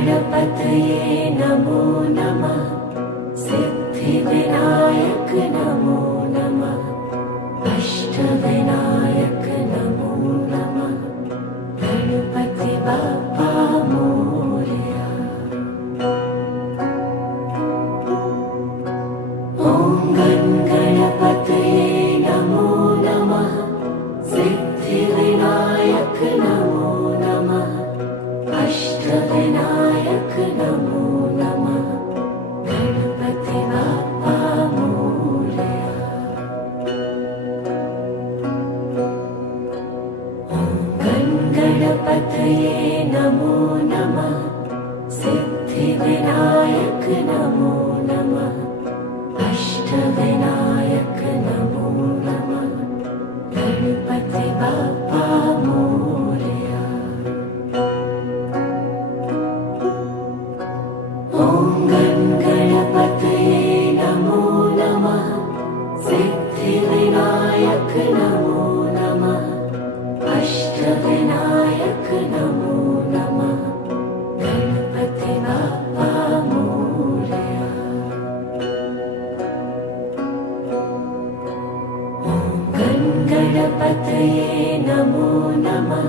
गणपतये नमो नमः। सिद्धिविनायक नमो नमः। अष्टविनायक नमो नमः। गणपति बाप्पा मोरया। ॐ गणपतये नमो नमः। सिद्धिविनायक नमो नमः। अष्टविनायक नमो नमः। गणपति बाप्पा मोरया। ॐ गणपतये नमो नमः। सिद्धिविनायक नमो नमः। अष्टविनायक नमो नमः। गणपति बाप्पा मोरया। ॐ गणपतये नमो नमः। सिद्धिविनायक नमो नमः। अष्टविनायक नमो नमः। गणपति बाप्पा मोरया। ॐ गणपतये नमो नमः।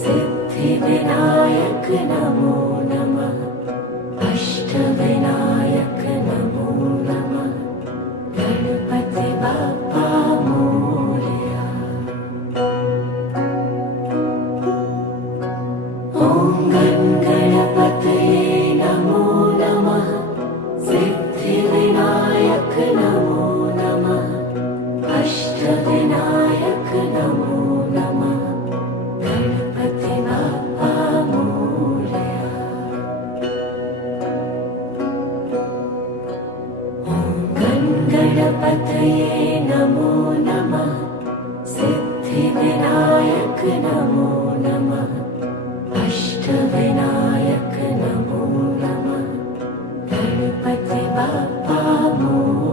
सिद्धिविनायक नमो नमः। अष्टविनायक नमो नमः। गणपति बाप्पा मोरया। ॐ गणपतये नमो नमः। सिद्धिविनायक नमो नमः। अष्टविनायक नमो नमः। गणपति बाप्पा मोरया। ॐ गणपतये नमो नमः। सिद्धिविनायक नमो नमः। अष्टविनायक नमो नमः। गणपति बाप्पा मोरया।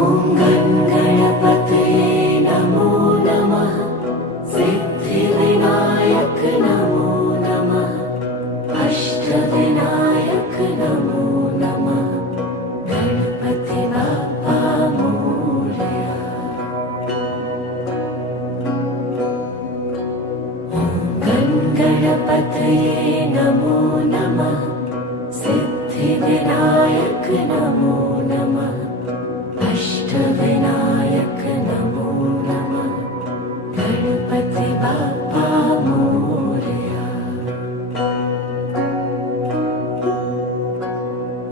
ॐ गणपतये नमो नमः। सिद्धिविनायक नमो नमः। अष्टविनायक नमो नमः। गणपति बाप्पा मोरया। ॐ गणपतये नमो नमः। सिद्धिविनायक नमो नमः। अष्टविनायक नमो नमः। गणपति बाप्पा मोरया।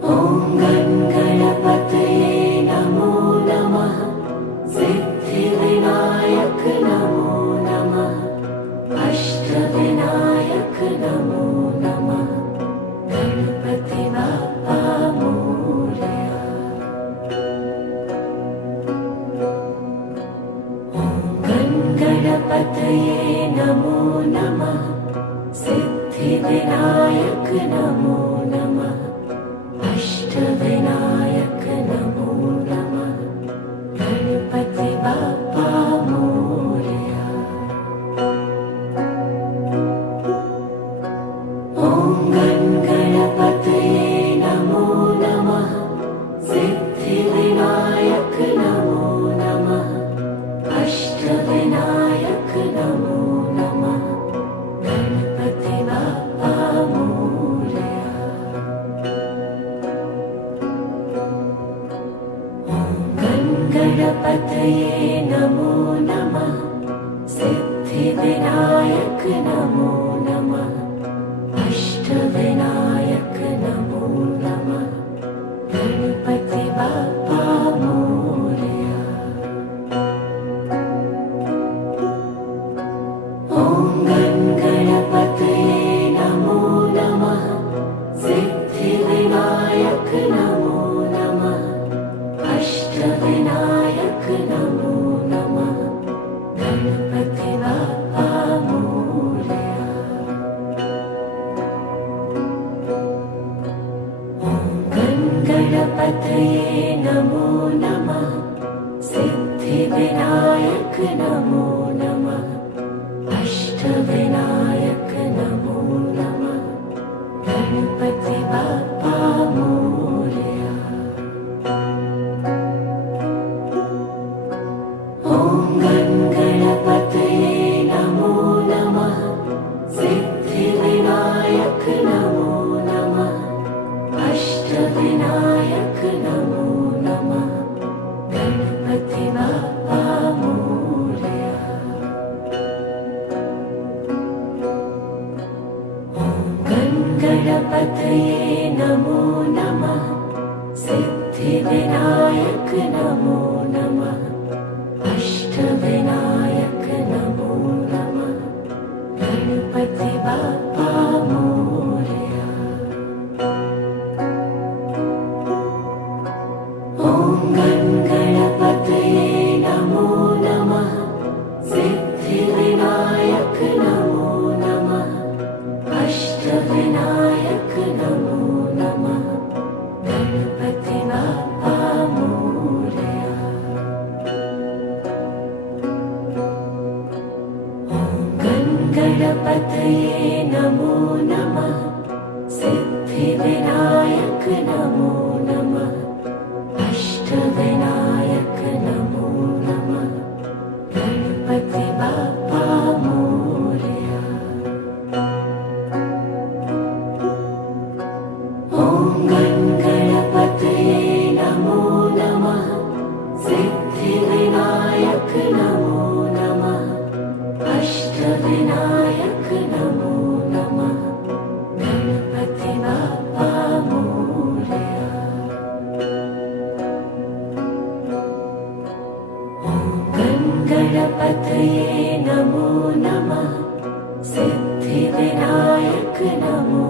ॐ गणपतये नमो नमः। सिद्धिविनायक नमो नमः। अष्टविनायक नमो नमः। गणपति बाप्पा मोरया। ॐ गणपतये नमो नमः। सिद्धिविनायक नमो नमः। अष्टविनायक नमो नमः। गणपति बाप्पा मोरया। ॐ गणपतये नमो नमः। सिद्धिविनायक नमो नमः। अष्टविनायक नमो नमः। गणपति बाप्पा मोरया। ॐ गणपतये नमो नमः। सिद्धिविनायक नमो नमः। अष्टविनायक नमो नमः। गणपति बाप्पा मोरया। ॐ गणपतये नमो नमः। सिद्धिविनायक नमो नमः। अष्टविनायक नमो नमः। गणपति बाप्पा मोरया। ॐ गणपतये नमो नमः। सिद्धिविनायक नमो नमः। गणपतये नमो नमः सिद्धिविनायक नमो नमः अष्टविनायक नमो नमः गणपति बाप्पा मोरया। ॐ गणपतये नमो नमः सिद्धिविनायक नमो नमः अष्टविनायक नमो नमः गणपति बाप्पा मोरया। गणपतये नमो नमः सिद्धिविनायक नमो नमः अष्टविनायक नमो नमः गणपति बाप्पा मोरया। ॐ गणपतये नमो नमः सिद्धिविनायक नमो नमः अष्टविनायक नमो नमः गणपति बाप्पा मोरया। ॐ गणपतये नमो नमः सिद्धिविनायक नमो